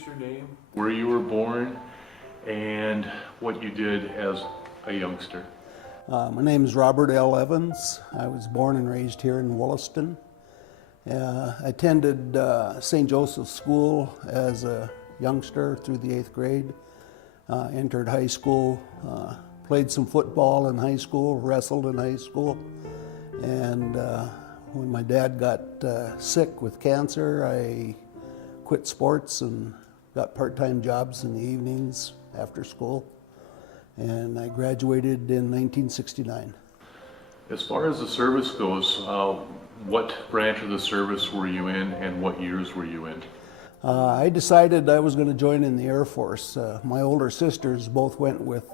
introduce your name, where you were born, and what you did as a youngster? My name is Robert L. Evans. I was born and raised here in Wollaston. I attended St. Joseph's School as a youngster through the 8th grade. Entered high school, played some football in high school, wrestled in high school. And when my dad got sick with cancer, I quit sports and got part-time jobs in the evenings after school. And I graduated in 1969. As far as the service goes, what branch of the service were you in and what years were you in? I decided I was going to join in the Air Force. My older sisters both went with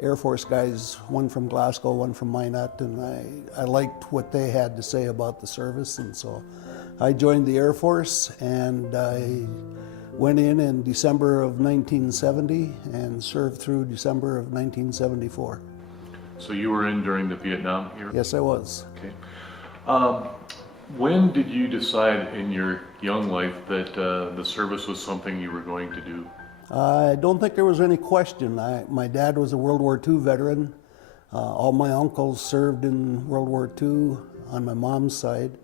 Air Force guys, one from Glasgow, one from Minot, and I liked what they had to say about the service, and so I joined the Air Force, and I went in December of 1970 and served through December of 1974. So you were in during the Vietnam era? Yes, I was. Okay. When did you decide in your young life that the service was something you were going to do? I don't think there was any question. My dad was a World War II veteran. All my uncles served in World War II on my mom's side.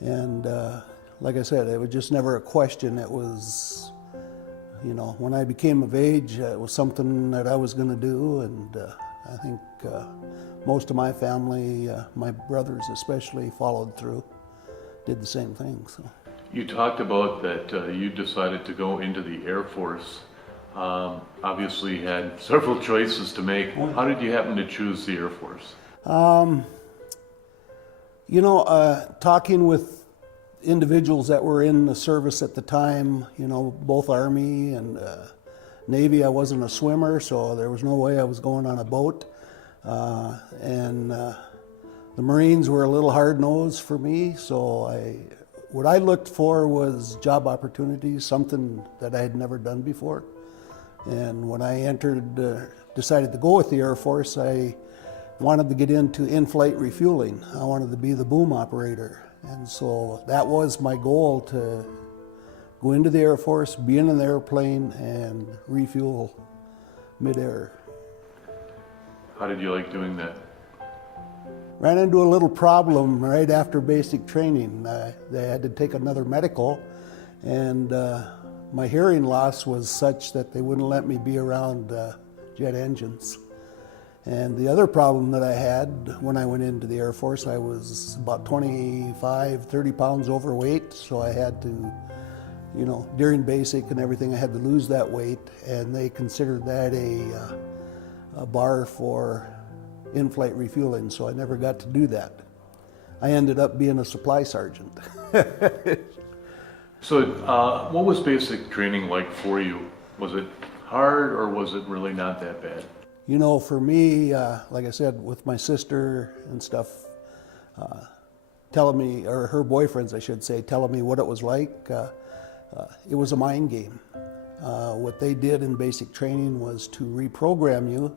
And like I said, it was just never a question. It was, you know, when I became of age, it was something that I was going to do. And I think most of my family, my brothers especially, followed through, did the same thing. So. You talked about that you decided to go into the Air Force. Obviously you had several choices to make. How did you happen to choose the Air Force? You know, talking with individuals that were in the service at the time, you know, both Army and Navy. I wasn't a swimmer, so there was no way I was going on a boat. The Marines were a little hard-nosed for me, so what I looked for was job opportunities, something that I had never done before. And when I decided to go with the Air Force, I wanted to get into in-flight refueling. I wanted to be the boom operator. And so that was my goal, to go into the Air Force, be in an airplane, and refuel midair. How did you like doing that? Ran into a little problem right after basic training. They had to take another medical, and my hearing loss was such that they wouldn't let me be around jet engines. And the other problem that I had when I went into the Air Force, I was about 25, 30 pounds overweight, so I had to, you know, during basic and everything, I had to lose that weight, and they considered that a bar for in-flight refueling, so I never got to do that. I ended up being a supply sergeant. So what was basic training like for you? Was it hard or was it really not that bad? You know, for me, like I said, with my sister and stuff, telling me, or her boyfriends I should say, telling me what it was like, it was a mind game. What they did in basic training was to reprogram you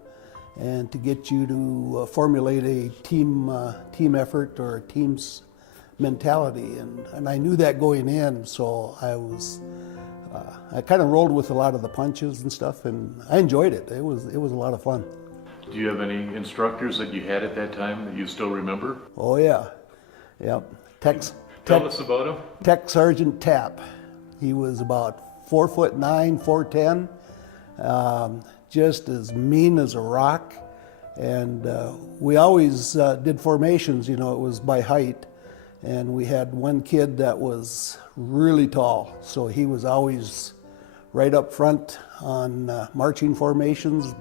and to get you to formulate a team effort or a team's mentality, and I knew that going in, so I kind of rolled with a lot of the punches and stuff, and I enjoyed it. It was a lot of fun. Do you have any instructors that you had at that time that you still remember? Oh yeah, yep. Tell us about him. Tech Sergeant Tapp. He was about 4'9", 4'10", just as mean as a rock. And we always did formations, you know, it was by height. And we had one kid that was really tall, so he was always right up front on marching formations.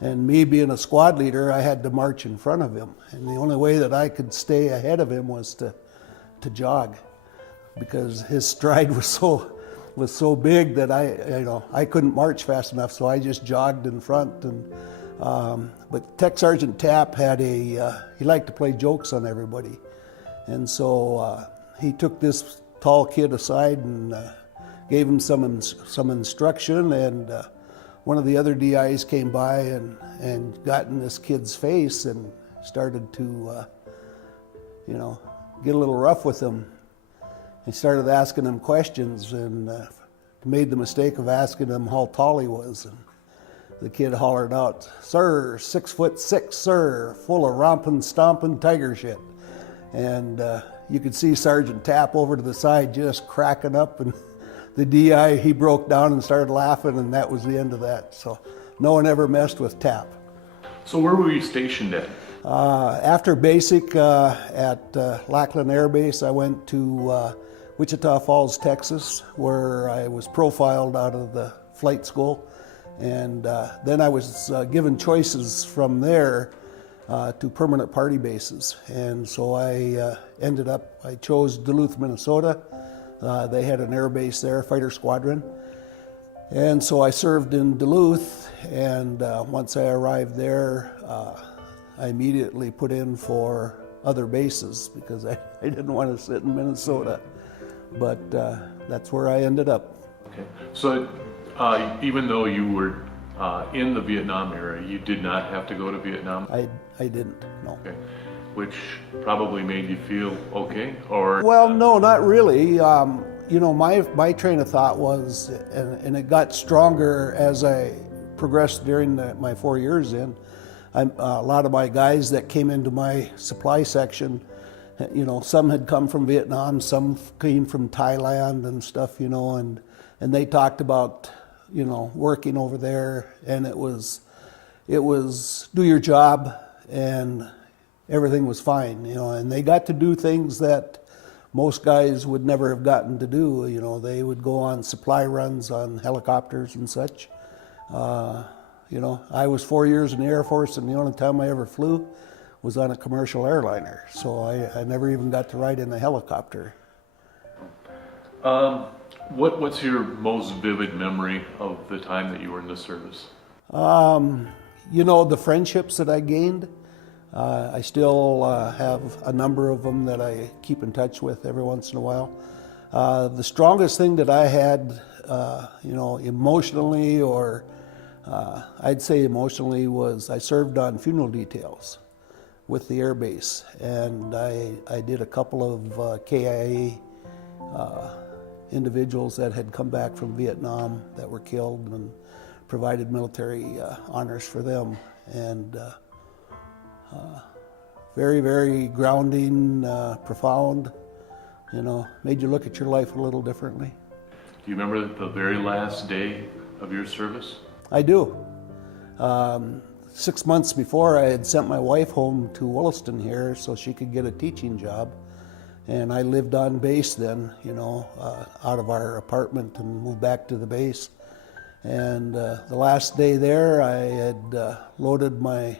And me being a squad leader, I had to march in front of him. And the only way that I could stay ahead of him was to jog, because his stride was so big that I couldn't march fast enough, so I just jogged in front. And but Tech Sergeant Tapp had he liked to play jokes on everybody, and so he took this tall kid aside and gave him some instruction. And one of the other DIs came by and got in this kid's face and started to get a little rough with him. He started asking him questions, and made the mistake of asking him how tall he was. And the kid hollered out, "Sir, 6'6", sir, full of romping, stomping tiger shit." And you could see Sergeant Tapp over to the side just cracking up, and the DI, he broke down and started laughing, and that was the end of that. So no one ever messed with Tapp. So where were you stationed at? After basic at Lackland Air Base, I went to Wichita Falls, Texas, where I was profiled out of the flight school. And then I was given choices from there to permanent party bases. And so I chose Duluth, Minnesota. They had an air base there, fighter squadron. And so I served in Duluth, and once I arrived there, I immediately put in for other bases because I didn't want to sit in Minnesota. But that's where I ended up. Okay. So even though you were in the Vietnam era, you did not have to go to Vietnam? I didn't, no. Okay. Which probably made you feel okay, or? Well, no, not really. You know, my train of thought was, and it got stronger as I progressed during my 4 years in. A lot of my guys that came into my supply section, you know, some had come from Vietnam, some came from Thailand and stuff, you know, and they talked about, you know, working over there, and it was do your job and everything was fine, you know, and they got to do things that most guys would never have gotten to do. You know, they would go on supply runs on helicopters and such. You know, I was 4 years in the Air Force, and the only time I ever flew was on a commercial airliner, so I never even got to ride in a helicopter. What's your most vivid memory of the time that you were in the service? You know, the friendships that I gained, I still have a number of them that I keep in touch with every once in a while. The strongest thing that I had, you know, emotionally, or I'd say emotionally, was I served on funeral details with the air base, and I did a couple of KIA individuals that had come back from Vietnam that were killed, and provided military honors for them. And very, very grounding, profound, you know, made you look at your life a little differently. Do you remember the very last day of your service? I do. 6 months before, I had sent my wife home to Williston here so she could get a teaching job. And I lived on base then, you know, out of our apartment, and moved back to the base. And the last day there, I had loaded my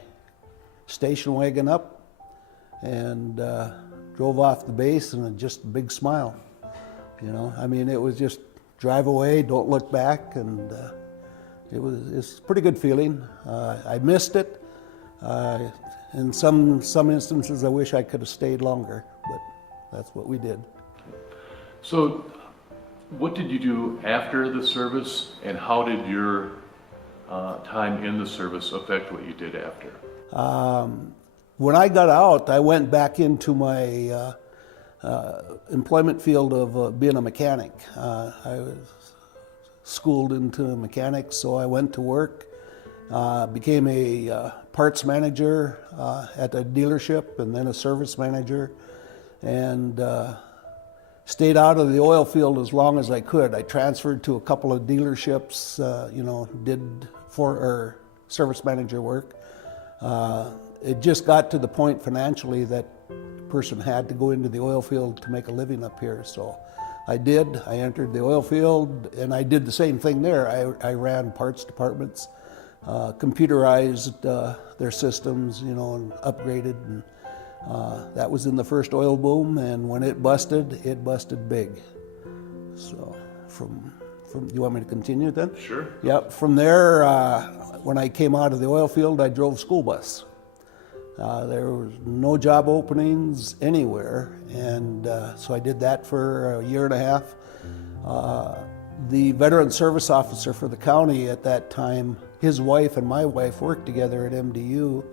station wagon up and drove off the base, and just a big smile. You know, I mean, it was just drive away, don't look back, and it's a pretty good feeling. I missed it. In some instances, I wish I could have stayed longer, but that's what we did. So, what did you do after the service, and how did your time in the service affect what you did after? When I got out, I went back into my employment field of being a mechanic. I was schooled into mechanics, so I went to work, became a parts manager at a dealership, and then a service manager, and stayed out of the oil field as long as I could. I transferred to a couple of dealerships, you know, did service manager work. It just got to the point financially that the person had to go into the oil field to make a living up here. So I did. I entered the oil field, and I did the same thing there. I ran parts departments, computerized their systems, you know, and upgraded. And that was in the first oil boom, and when it busted big. So from you want me to continue then? Sure. Yep. From there, when I came out of the oil field, I drove school bus. There was no job openings anywhere, and so I did that for a year and a half. The veteran service officer for the county at that time, his wife and my wife worked together at MDU,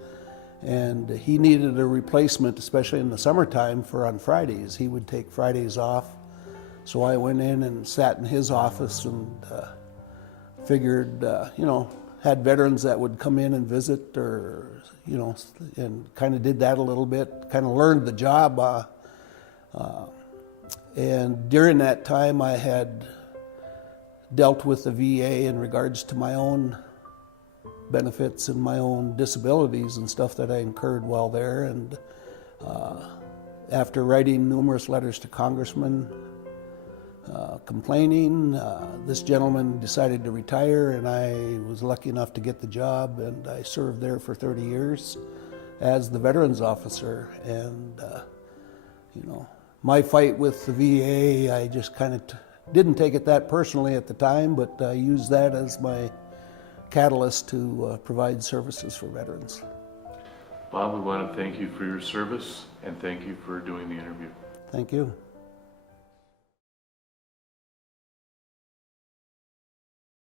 and he needed a replacement, especially in the summertime, for on Fridays. He would take Fridays off, So I went in and sat in his office and figured, had veterans that would come in and visit, or, and kind of did that a little bit, kind of learned the job. And during that time, I had dealt with the VA in regards to my own benefits and my own disabilities and stuff that I incurred while there. And after writing numerous letters to congressmen complaining, this gentleman decided to retire, and I was lucky enough to get the job, and I served there for 30 years as the veterans officer. And my fight with the VA, I just kind of didn't take it that personally at the time, but I used that as my catalyst to provide services for veterans. Bob, we want to thank you for your service and thank you for doing the interview. Thank you.